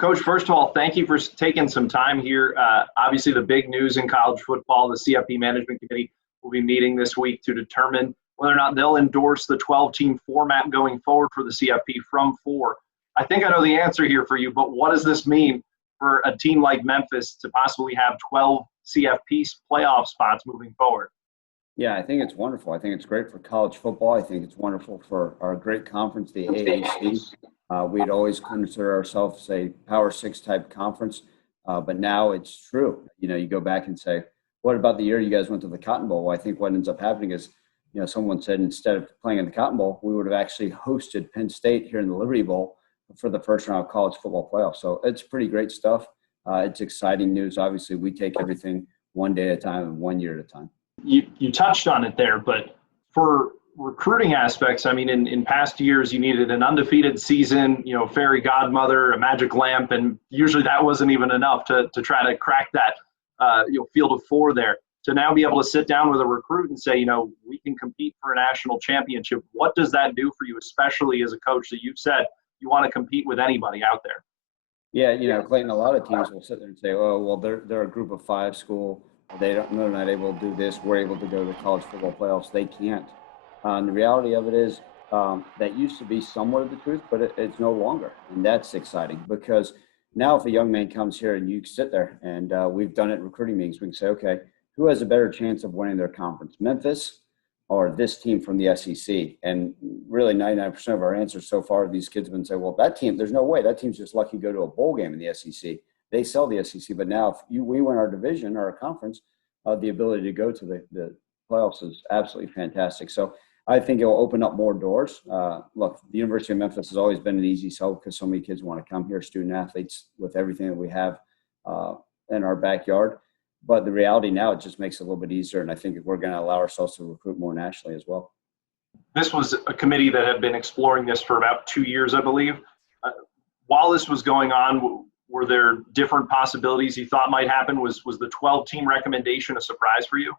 Coach, first of all, thank you for taking some time here. Obviously, the big news in college football, the CFP Management Committee will be meeting this week to determine whether or not they'll endorse the 12-team format going forward for the CFP from 4. I think I know the answer here for you, but what does this mean for a team like Memphis to possibly have 12 CFP playoff spots moving forward? Yeah, I think it's wonderful. I think it's great for college football. I think it's wonderful for our great conference, the AAC. We'd always consider ourselves a Power 6 type conference, but now it's true. You know, you go back and say, what about the year you guys went to the Cotton Bowl? Well, I think what ends up happening is, you know, someone said instead of playing in the Cotton Bowl, we would have actually hosted Penn State here in the Liberty Bowl for the first round of college football playoffs. So it's pretty great stuff. It's exciting news. Obviously, we take everything one day at a time and 1 year at a time. You touched on it there, but for recruiting aspects, I mean, in past years, you needed an undefeated season, you know, fairy godmother, a magic lamp, and usually that wasn't even enough to try to crack that, field of 4 there. To now be able to sit down with a recruit and say, you know, we can compete for a national championship. What does that do for you, especially as a coach that you've said you want to compete with anybody out there? Yeah, you know, Clayton, a lot of teams will sit there and say, oh, well, they're a group of 5 school. They're not able to do this. We're able to go to the college football playoffs. They can't. And the reality of it is that used to be somewhat of the truth, but it's no longer. And that's exciting because now if a young man comes here and you sit there and we've done it in recruiting meetings, we can say, okay, who has a better chance of winning their conference, Memphis or this team from the SEC? And really 99% of our answers so far, these kids have been saying, well, that team, there's no way. That team's just lucky to go to a bowl game in the SEC. They sell the SEC, but now if we win our division or our conference, the ability to go to the playoffs is absolutely fantastic. So I think it will open up more doors. Look, the University of Memphis has always been an easy sell because so many kids want to come here, student athletes, with everything that we have in our backyard. But the reality now, it just makes it a little bit easier, and I think we're going to allow ourselves to recruit more nationally as well. This was a committee that had been exploring this for about 2 years, I believe. While this was going on, were there different possibilities you thought might happen? Was the 12-team recommendation a surprise for you?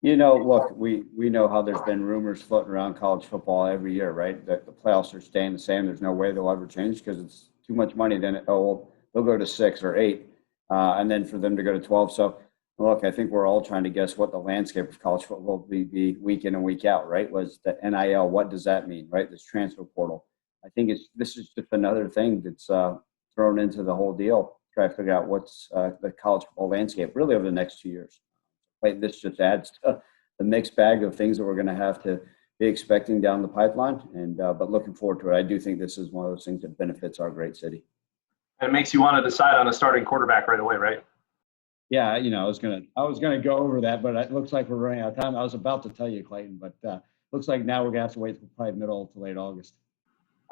You know, look, we know how there's been rumors floating around college football every year, right? That the playoffs are staying the same. There's no way they'll ever change because it's too much money. Then, they'll go to 6 or 8, and then for them to go to 12. So, look, I think we're all trying to guess what the landscape of college football will be week in and week out, right? Was the NIL, what does that mean, right? This transfer portal. I think this is just another thing that's thrown into the whole deal, try to figure out what's the college football landscape really over the next 2 years. Like, this just adds to the mixed bag of things that we're going to have to be expecting down the pipeline, and but looking forward to it. I do think this is one of those things that benefits our great city. And it makes you want to decide on a starting quarterback right away, right? Yeah, you know, I was gonna go over that, but it looks like we're running out of time. I was about to tell you, Clayton, but looks like now we're gonna have to wait till probably middle to late August.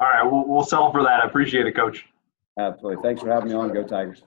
All right, we'll settle for that. I appreciate it, Coach. Absolutely. Thanks for having me on. Go Tigers.